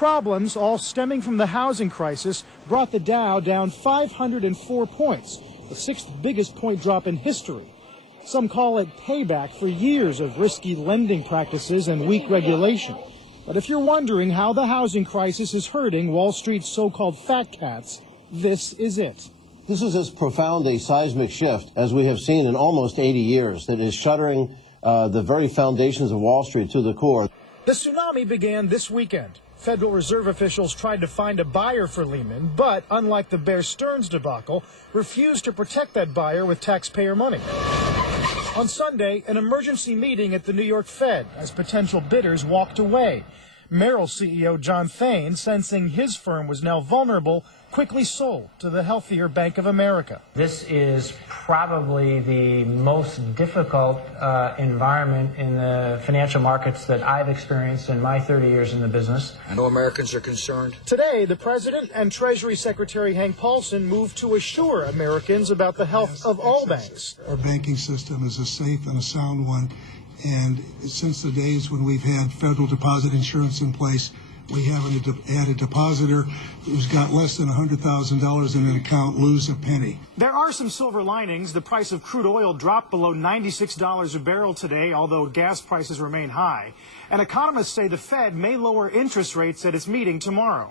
problems, all stemming from the housing crisis, brought the Dow down 504 points, the sixth biggest point drop in history. Some call it payback for years of risky lending practices and weak regulation. But if you're wondering how the housing crisis is hurting Wall Street's so-called fat cats, this is it. This is as profound a seismic shift as we have seen in almost 80 years that is shuddering the very foundations of Wall Street to the core. The tsunami began this weekend. Federal Reserve officials tried to find a buyer for Lehman, but unlike the Bear Stearns debacle, refused to protect that buyer with taxpayer money. On Sunday, an emergency meeting at the New York Fed as potential bidders walked away. Merrill CEO John Thain, sensing his firm was now vulnerable, quickly sold to the healthier Bank of America. This is probably the most difficult environment in the financial markets that I've experienced in my 30 years in the business. I know Americans are concerned. Today, the President and Treasury Secretary Hank Paulson moved to assure Americans about the health of all banks. Our banking system is a safe and a sound one. And since the days when we've had federal deposit insurance in place, we haven't had a depositor who's got less than $100,000 in an account lose a penny. There are some silver linings. The price of crude oil dropped below $96 a barrel today, although gas prices remain high. And economists say the Fed may lower interest rates at its meeting tomorrow.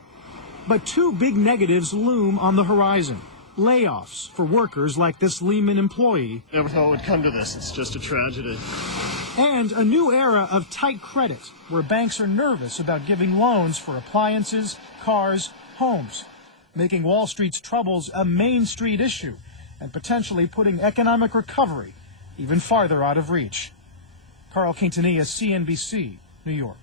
But two big negatives loom on the horizon. Layoffs for workers like this Lehman employee. Never thought it would come to this. It's just a tragedy. And a new era of tight credit, where banks are nervous about giving loans for appliances, cars, homes, making Wall Street's troubles a Main Street issue and potentially putting economic recovery even farther out of reach. Carl Quintanilla, CNBC, New York.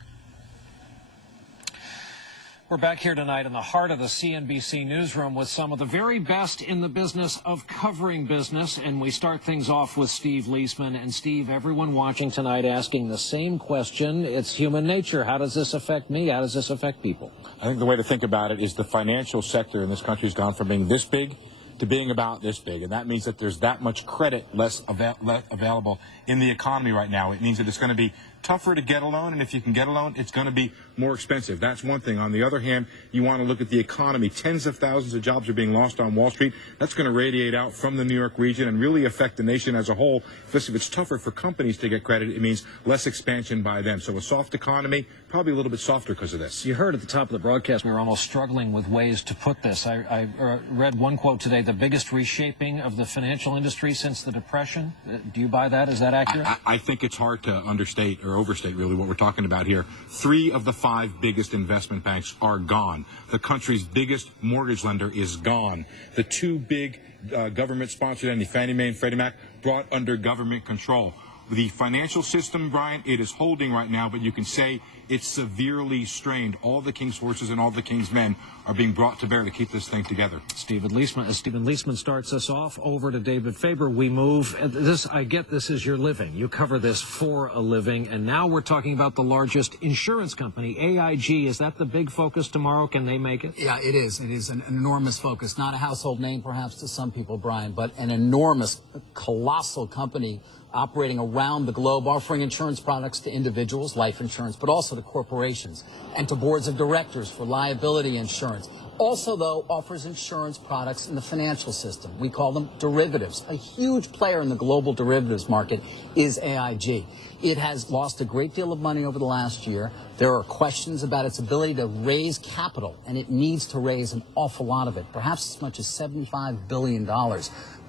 We're back here tonight in the heart of the CNBC newsroom with some of the very best in the business of covering business. And we start things off with Steve Leisman. And Steve, everyone watching tonight asking the same question. It's human nature. How does this affect me? How does this affect people? I think the way to think about it is the financial sector in this country has gone from being this big to being about this big. And that means that there's that much credit less available in the economy right now. It means that it's going to be tougher to get a loan, and if you can get a loan, it's going to be more expensive. That's one thing. On the other hand, you want to look at the economy. Tens of thousands of jobs are being lost on Wall Street. That's going to radiate out from the New York region and really affect the nation as a whole. If it's tougher for companies to get credit, it means less expansion by them. So a soft economy, probably a little bit softer because of this. You heard at the top of the broadcast, we were almost struggling with ways to put this. I read one quote today, the biggest reshaping of the financial industry since the Depression. Do you buy that? Is that accurate? I think it's hard to understate or overstate really what we're talking about here. 3 of the 5 biggest investment banks are gone. The country's biggest mortgage lender is gone. The 2 big government-sponsored entities, Fannie Mae and Freddie Mac, brought under government control. The financial system, Brian, it is holding right now, but you can say it's severely strained. All the king's horses and all the king's men are being brought to bear to keep this thing together. Stephen Leisman starts us off. Over to David Faber. We move. I get this is your living. You cover this for a living. And now we're talking about the largest insurance company, AIG. Is that the big focus tomorrow? Can they make it? Yeah, it is. It is an enormous focus. Not a household name, perhaps, to some people, Brian, but an enormous, colossal company operating around the globe, offering insurance products to individuals, life insurance, but also to corporations and to boards of directors for liability insurance. Also, though, offers insurance products in the financial system. We call them derivatives. A huge player in the global derivatives market is AIG. It has lost a great deal of money over the last year. There are questions about its ability to raise capital, and it needs to raise an awful lot of it, perhaps as much as $75 billion.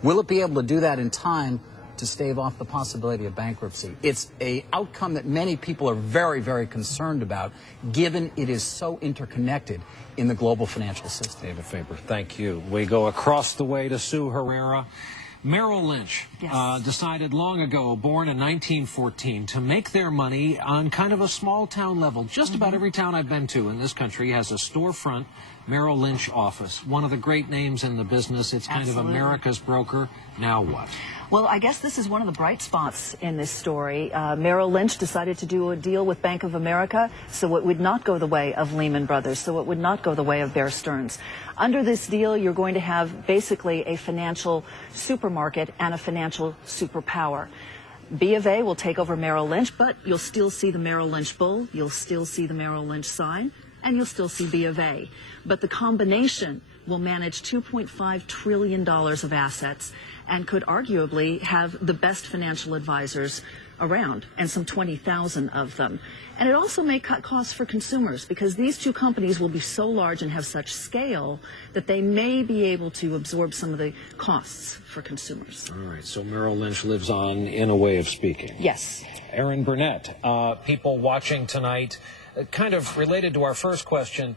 Will it be able to do that in time to stave off the possibility of bankruptcy? It's an outcome that many people are very, very concerned about, given it is so interconnected in the global financial system. David Faber, thank you. We go across the way to Sue Herrera. Merrill Lynch decided long ago, born in 1914, to make their money on kind of a small town level. Just about every town I've been to in this country has a storefront Merrill Lynch office. One of the great names in the business. It's kind of America's broker. Now what? Well, I guess this is one of the bright spots in this story. Merrill Lynch decided to do a deal with Bank of America so it would not go the way of Lehman Brothers, so it would not go the way of Bear Stearns. Under this deal, you're going to have basically a financial supermarket and a financial superpower. B of A will take over Merrill Lynch, but you'll still see the Merrill Lynch bull, you'll still see the Merrill Lynch sign, and you'll still see B of A. But the combination will manage $2.5 trillion of assets and could arguably have the best financial advisors around, and some 20,000 of them. And it also may cut costs for consumers, because these two companies will be so large and have such scale that they may be able to absorb some of the costs for consumers. All right, so Merrill Lynch lives on, in a way of speaking. Yes. Erin Burnett, people watching tonight, kind of related to our first question,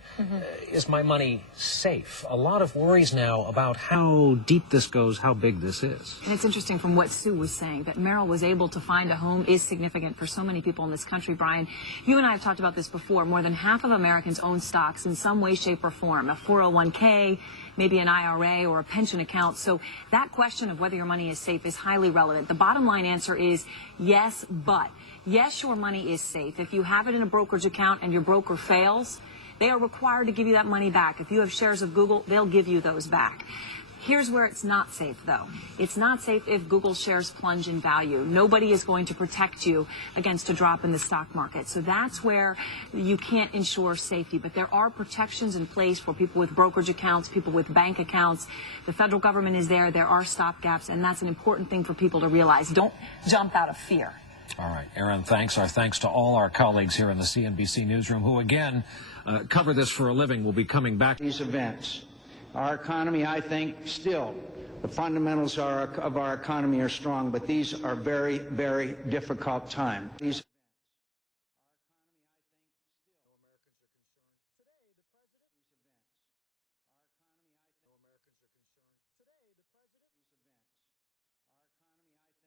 is my money safe? A lot of worries now about how deep this goes, how big this is. And it's interesting from what Sue was saying, that Merrill was able to find a home is significant for so many people in this country, Brian. You and I have talked about this before. More than half of Americans own stocks in some way, shape, or form. A 401k, maybe an IRA or a pension account. So that question of whether your money is safe is highly relevant. The bottom line answer is yes, but. Yes, your money is safe. If you have it in a brokerage account and your broker fails, they are required to give you that money back. If you have shares of Google, they'll give you those back. Here's where it's not safe, though. It's not safe if Google shares plunge in value. Nobody is going to protect you against a drop in the stock market. So that's where you can't ensure safety. But there are protections in place for people with brokerage accounts, people with bank accounts. The federal government is there. There are stopgaps, and that's an important thing for people to realize. Don't jump out of fear. All right, Erin, thanks. Our thanks to all our colleagues here in the CNBC newsroom who, again, cover this for a living. Will be coming back. These events. Our economy, I think, still, the fundamentals of our economy are strong, but these are very, very difficult times.